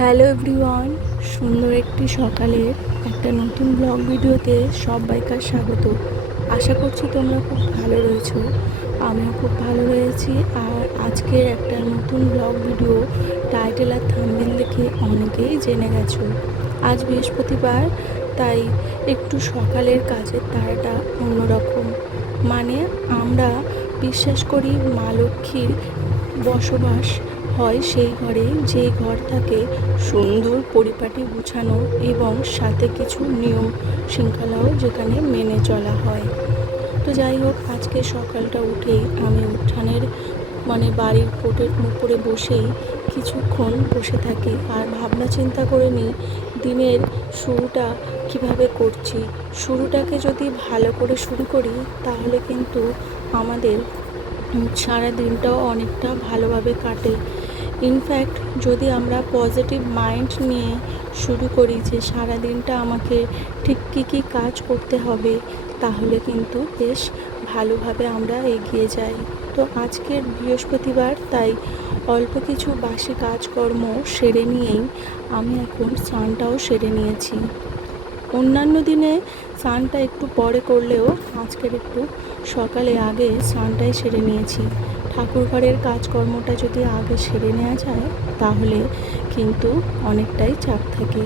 Hello everyone, সুন্দর একটি সকালের একটা নতুন ব্লগ ভিডিওতে সবাইকার স্বাগত। আশা করছি তোমরা খুব ভালো রয়েছো, আমিও খুব ভালো রয়েছি। আর আজকের একটা নতুন ব্লগ ভিডিও টাইটেল আর থাম্বনেল দেখে অনেকেই জেনে গেছো। আজ বৃহস্পতিবার, তাই একটু সকালের কাজের তারাটা অন্যরকম। মানে আমরা বিশ্বাস করি মা লক্ষ্মীর বসবাস হয় সেই ঘরে যেই ঘর থাকে সুন্দর পরিপাটি গুছানো এবং সাথে কিছু নিয়ম শৃঙ্খলাও যেখানে মেনে চলা হয়। তো যাই হোক, আজকে সকালটা উঠেই আমি উঠানের মানে বাড়ির কোটের উপরে বসেই কিছুক্ষণ বসে থাকি। আর ভাবনা চিন্তা করে নিই, দিনের শুরুটা কীভাবে করছি? শুরুটাকে যদি ভালো করে শুরু করি, তাহলে কিন্তু আমাদের সারা দিনটাও অনেকটা ভালোভাবে কাটে। ইনফ্যাক্ট যদি আমরা পজিটিভ মাইন্ড নিয়ে শুরু করি যে সারা দিনটা আমাকে ঠিক কী কী কাজ করতে হবে, তাহলে কিন্তু বেশ ভালোভাবে আমরা এগিয়ে যাই। তো আজকের বৃহস্পতিবার, তাই অল্প কিছু বাসি কাজকর্ম সেরে নিয়েই আমি এখন স্নানটাও সেরে নিয়েছি। অন্যান্য দিনে স্নানটা একটু পরে করলেও আজকের একটু সকালে আগে স্নানটাই সেরে নিয়েছি। ঠাকুরঘরের কাজকর্মটা যদি আগে সেরে নেওয়া যায়, তাহলে কিন্তু অনেকটাই চাপ থাকে।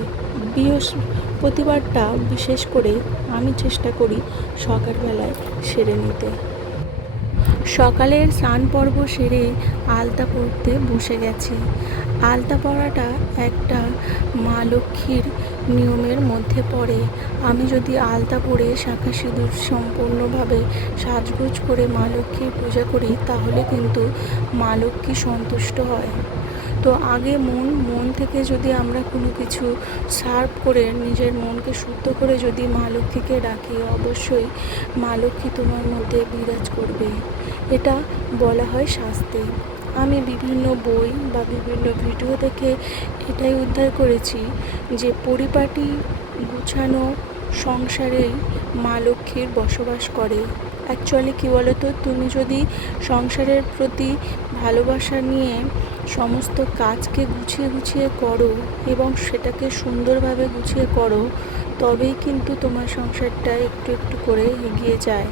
বৃহস্পতিবারটা বিশেষ করে আমি চেষ্টা করি সকালবেলায় সেরে নিতে। সকালের স্নান পর্ব সেরে আলতা পরতে বসে গেছি। আলতা পরাটা একটা মা লক্ষ্মীর নিয়মের মধ্যে পড়ে। আমি যদি আলতা পরে শাঁখা সিঁদুর সম্পূর্ণভাবে সাজগোজ করে মা লক্ষ্মীর পূজা করি, তাহলে কিন্তু মা লক্ষ্মী সন্তুষ্ট হয়। তো আগে মন মন থেকে যদি আমরা কোনো কিছু সার্ভ করে, নিজের মনকে শুদ্ধ করে যদি মা লক্ষ্মীকে ডাকি, অবশ্যই মা লক্ষ্মী তোমার মধ্যে বিরাজ করবে। এটা বলা হয় শাস্তে। আমি বিভিন্ন বই বা বিভিন্ন ভিডিও দেখে এটাই উদ্ধার করেছি যে পরিপাটি গুছানো সংসারেই মা লক্ষ্মীর বসবাস করে। অ্যাকচুয়ালি কী বলো তো তুমি যদি সংসারের প্রতি ভালোবাসা নিয়ে সমস্ত কাজকে গুছিয়ে গুছিয়ে করো এবং সেটাকে সুন্দরভাবে গুছিয়ে করো, তবেই কিন্তু তোমার সংসারটা একটু একটু করে এগিয়ে যায়।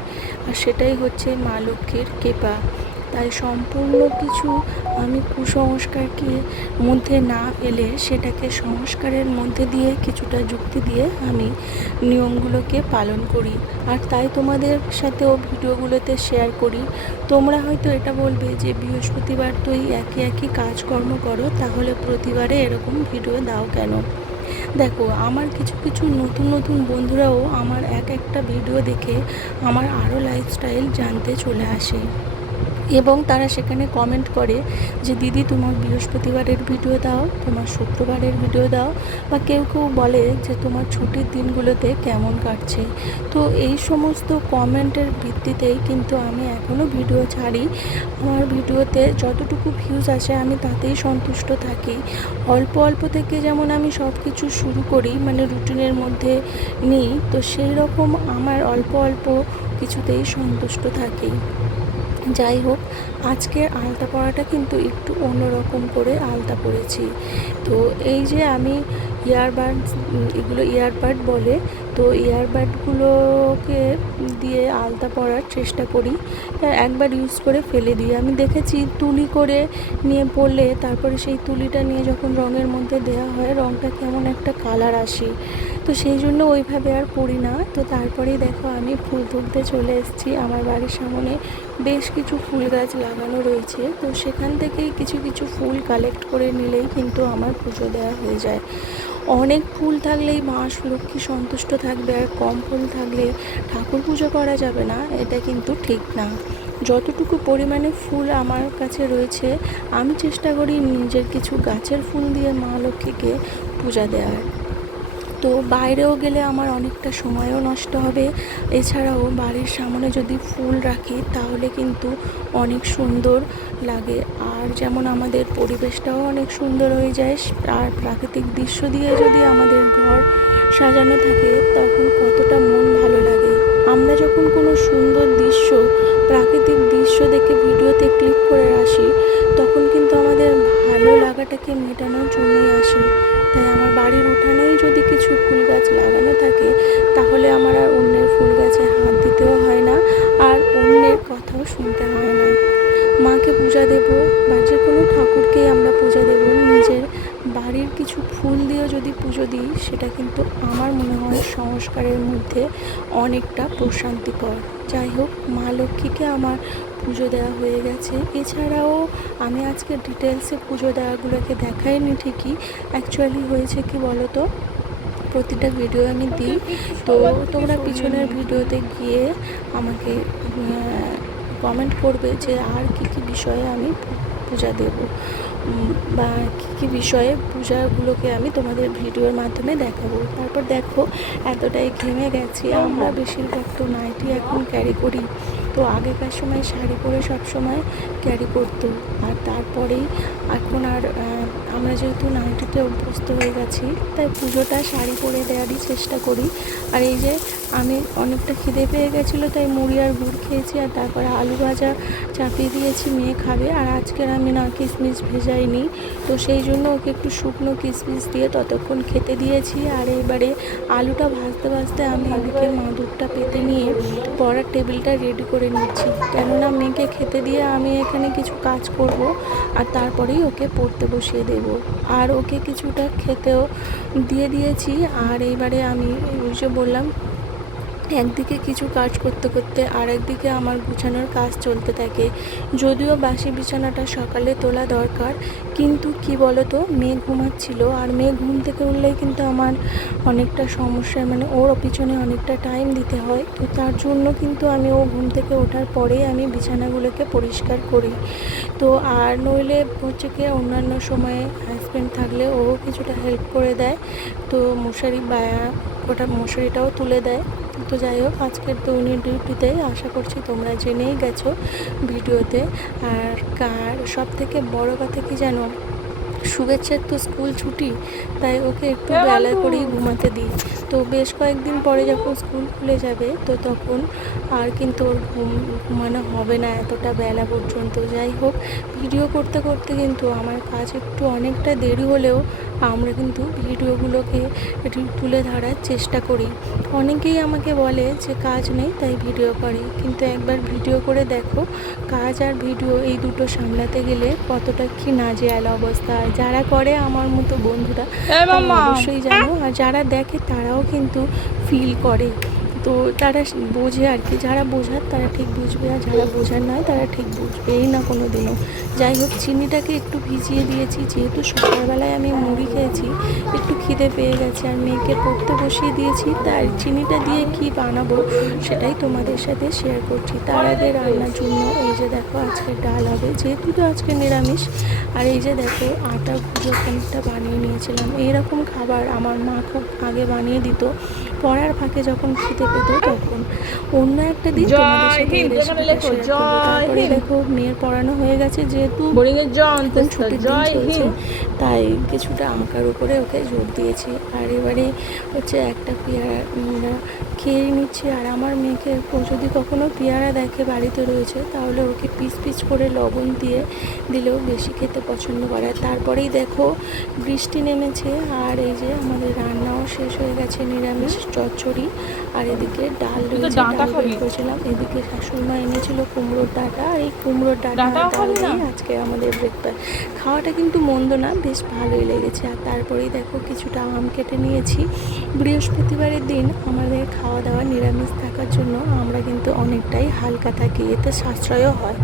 আর সেটাই হচ্ছে মা লক্ষ্মীর কৃপা। তাই সম্পূর্ণ কিছু আমি কুসংস্কারকে মধ্যে না ফেলে সেটাকে সংস্কারের মধ্যে দিয়ে কিছুটা যুক্তি দিয়ে আমি নিয়মগুলোকে পালন করি। আর তাই তোমাদের সাথেও ভিডিওগুলোতে শেয়ার করি। তোমরা হয়তো এটা বলবে যে বৃহস্পতিবার তো এই একই একই কাজকর্ম করো, তাহলে প্রতিবারে এরকম ভিডিও দাও কেন? দেখো, আমার কিছু কিছু নতুন নতুন বন্ধুরাও আমার এক একটা ভিডিও দেখে আমার আরও লাইফস্টাইল জানতে চলে আসে। এবং তারা সেখানে কমেন্ট করে যে, দিদি, তোমার বৃহস্পতিবারের ভিডিও দাও, তোমার শুক্রবারের ভিডিও দাও। বা কেউ কেউ বলে যে, তোমার ছুটির দিনগুলোতে কেমন কাটছে? তো এই সমস্ত কমেন্টের ভিত্তিতেই কিন্তু আমি এখনও ভিডিও ছাড়ি। আমার ভিডিওতে যতটুকু ভিউজ আসে, আমি তাতেই সন্তুষ্ট থাকি। অল্প অল্প থেকে যেমন আমি সব কিছু শুরু করি মানে রুটিনের মধ্যে নিই, তো সেই রকম আমার অল্প অল্প কিছুতেই সন্তুষ্ট থাকি। যাই হোক, আজকের আলতা পরাটা কিন্তু একটু অন্যরকম করে আলতা পরেছি। তো এই যে আমি ইয়ারবাড এগুলো ইয়ারবাড বলে তো ইয়ারবাডগুলোকে দিয়ে আলতা পরার চেষ্টা করি। একবার ইউজ করে ফেলে দিই। আমি দেখেছি তুলি করে নিয়ে পড়লে তারপরে সেই তুলিটা নিয়ে যখন রঙের মধ্যে দেওয়া হয়, রঙটা কেমন একটা কালার আসে। তো সেই জন্য ওইভাবে আর পড়ি না। তো তারপরেই দেখো আমি ফুল তুলতে চলে এসেছি। আমার বাড়ির সামনে বেশ কিছু ফুল গাছ লাগানো রয়েছে। তো সেখান থেকেই কিছু কিছু ফুল কালেক্ট করে নিলেই কিন্তু আমার পুজো দেওয়া হয়ে যায়। অনেক ফুল থাকলেই মা লক্ষ্মী সন্তুষ্ট থাকবে, আর কম ফুল থাকলে ঠাকুর পুজো করা যাবে না, এটা কিন্তু ঠিক না। যতটুকু পরিমাণে ফুল আমার কাছে রয়েছে, আমি চেষ্টা করি নিজের কিছু গাছের ফুল দিয়ে মা লক্ষ্মীকে পূজা দেওয়ার। তো বাইরেও গেলে আমার অনেকটা সময়ও নষ্ট হবে। এছাড়াও বাড়ির সামনে যদি ফুল রাখি, তাহলে কিন্তু অনেক সুন্দর লাগে। আর যেমন আমাদের পরিবেশটাও অনেক সুন্দর হয়ে যায়। আর প্রাকৃতিক দৃশ্য দিয়ে যদি আমাদের ঘর সাজানো থাকে, তখন কতটা মন ভালো লাগে। যখন কোনো সুন্দর দৃশ্য, প্রাকৃতিক দৃশ্য দেখে ভিডিওতে ক্লিক করে আসি, তখন কিন্তু আমাদের ভালো লাগাটাকে মেটানোর জন্যই আসে। তাই আমার বাড়ির উঠানেই যদি কিছু ফুল গাছ লাগানো থাকে, তাহলে আমার আর অন্যের ফুল গাছে হাত দিতেও হয় না, আর অন্যের কথাও শুনতে হয় না। মাকে পূজা দেব বা যে কোনো ঠাকুরকেই আমরা পূজা দেব নিজের বাড়ির কিছু ফুল দিয়েও যদি পুজো দিই, সেটা কিন্তু আমার মনে হয় সংস্কারের মধ্যে অনেকটা প্রশান্তিকর। যাই হোক, মা লক্ষ্মীকে আমার পুজো দেওয়া হয়ে গেছে। এছাড়াও আমি আজকে ডিটেলসে পুজো দেওয়াগুলোকে দেখাইনি ঠিকই। অ্যাকচুয়ালি হয়েছে কি বলো তো প্রতিটা ভিডিও আমি দিই। তো তোমরা পিছনের ভিডিওতে গিয়ে আমাকে কমেন্ট করবে যে আর কী কী বিষয়ে আমি পূজা দেব। বা কী কী বিষয়ে পূজাগুলোকে আমি তোমাদের ভিডিওর মাধ্যমে দেখাবো। তারপর দেখো, এতটাই ঘেমে গেছি, আমরা বেশিরভাগ তো নাইটি এখন ক্যারি করি। তো আগেকার সময় শাড়ি পরে সব সময় ক্যারি করতো। আর তারপরেই এখন আর আমরা যেহেতু নাইটিতে অভ্যস্ত হয়ে গেছি, তাই পুজোটা শাড়ি পরে দেওয়ারই চেষ্টা করি। আর এই যে আমি অনেকটা খিদে পেয়ে গেছিল, তাই মুড়ি আর গুড় খেয়েছি আর তারপরে আলু ভাজা চাপিয়ে দিয়েছি, মেয়ে খাবে। আর আজকের আমি না কিশমিশ ভেজাইনি, তো সেই জন্য ওকে একটু শুকনো কিশমিশ দিয়ে ততক্ষণ খেতে দিয়েছি। আর এবারে আলুটা ভাজতে ভাজতে আমি এদিকে মাদুরটা পেতে নিয়ে পড়ার টেবিলটা রেডি করে নিচ্ছি। কেননা মেয়েকে খেতে দিয়ে আমি এখানে কিছু কাজ করব, আর তারপরেই ওকে পড়তে বসিয়ে দেব। আর ওকে কিছুটা খেতেও দিয়ে দিয়েছি। আর এইবারে আমি ওই যে বললাম একদিকে কিছু কাজ করতে করতে আর একদিকে আমার গুছানোর কাজ চলতে থাকে। যদিও বাসি বিছানাটা সকালে তোলা দরকার, কিন্তু কি বলতো, মেয়ে ঘুমাচ্ছিল আর মেয়ে ঘুম থেকে উঠলেই কিন্তু আমার অনেকটা সমস্যা মানে ওর পিছনে অনেকটা টাইম দিতে হয়। তো তার জন্য কিন্তু আমি ও ঘুম থেকে ওঠার পরেই আমি বিছানাগুলোকে পরিষ্কার করি। তো আর নইলে হচ্ছে কি অন্যান্য সময়ে হাজব্যান্ড থাকলে ও কিছুটা হেল্প করে দেয়। তো মশারি বা ওটা মশারিটাও তুলে দেয়। তো যাই হোক আজকের দৈনিক ডিউটিতে আশা করছি তোমরা জেনেই গেছো ভিডিওতে। আর কার সব থেকে বড় কথা কি জানো? শুভেচ্ছার তো স্কুল ছুটি তাই ওকে একটু বেলা করেই ঘুমাতে দিই। তো বেশ কয়েকদিন পরে যখন স্কুল খুলে যাবে তো তখন আর কিন্তু ওর ঘুম ঘুমানো হবে না এতটা বেলা পর্যন্ত। যাই হোক ভিডিও করতে করতে কিন্তু আমার কাজ একটু অনেকটা দেরি হলেও আমরা কিন্তু ভিডিওগুলোকে একটু তুলে ধরার চেষ্টা করি। অনেকেই আমাকে বলে যে কাজ নেই তাই ভিডিও করে। কিন্তু একবার ভিডিও করে দেখো কাজ আর ভিডিও এই দুটো সামলাতে গেলে কতটা কি নাজেহাল অবস্থা। যারা করে আমার মতো বন্ধুরা অবশ্যই জানো আর যারা দেখে তারাও কিন্তু ফিল করে। তো তারা বোঝে আর কি, যারা বোঝার তারা ঠিক বুঝবে আর যারা বোঝার নয় তারা ঠিক বুঝবেই না কোনো দিনও যাই হোক, চিনিটাকে একটু ভিজিয়ে দিয়েছি, যেহেতু সকালবেলায় আমি মুড়ি খেয়েছি, একটু খিদে পেয়ে গেছে আর মেয়েকে পড়তে বসিয়ে দিয়েছি, তার চিনিটা দিয়ে কি বানাবো সেটাই তোমাদের সাথে শেয়ার করছি। তার আগে রান্নার জন্য এই যে দেখো আজকে ডাল হবে, যেহেতু তো আজকে নিরামিষ, আর এই যে দেখো আটা গুঁড়ো খানিকটা বানিয়ে নিয়েছিলাম, এইরকম খাবার আমার মা খুব আগে বানিয়ে দিত। পড়ার ফাঁকে যখন খিদে পেত তখন অন্য একটা দিন তারপরে দেখো মেয়ের পড়ানো হয়ে গেছে যেহেতু ছুটির দিন জয় চলছে তাই কিছুটা আঁকার উপরে ওকে জোর দিয়েছি। আর এবারে হচ্ছে একটা পেয়ারা খেয়ে নিচ্ছি আর আমার মেয়েকে যদি কখনো পেয়ারা দেখে বাড়িতে রয়েছে তাহলে ওকে পিস পিস করে লবণ দিয়ে দিলেও বেশি খেতে পছন্দ করে। তারপরেই দেখো বৃষ্টি নেমেছে আর এই যে আমাদের রান্নাও শেষ হয়ে গেছে নিরামিষ চচ্চড়ি। আর এদিকে ডাল রয়েছে ডাল বের করেছিলাম। এদিকে শাশুড়ি মা এনেছিল কুমড়োর ডাঁটা আর এই কুমড়োর ডাঁটা আজকে আমাদের ব্রেকফাস্ট খাওয়াটা কিন্তু মন্দ না বেশ ভালোই লেগেছে। আর তারপরেই দেখো কিছুটা আম কেটে নিয়েছি। বৃহস্পতিবারের দিন আমাদের খাওয়া দাওয়া নিরামিষ থাকার জন্য আমরা কিন্তু অনেকটাই হালকা থাকি এতে সাশ্রয়ও হয়।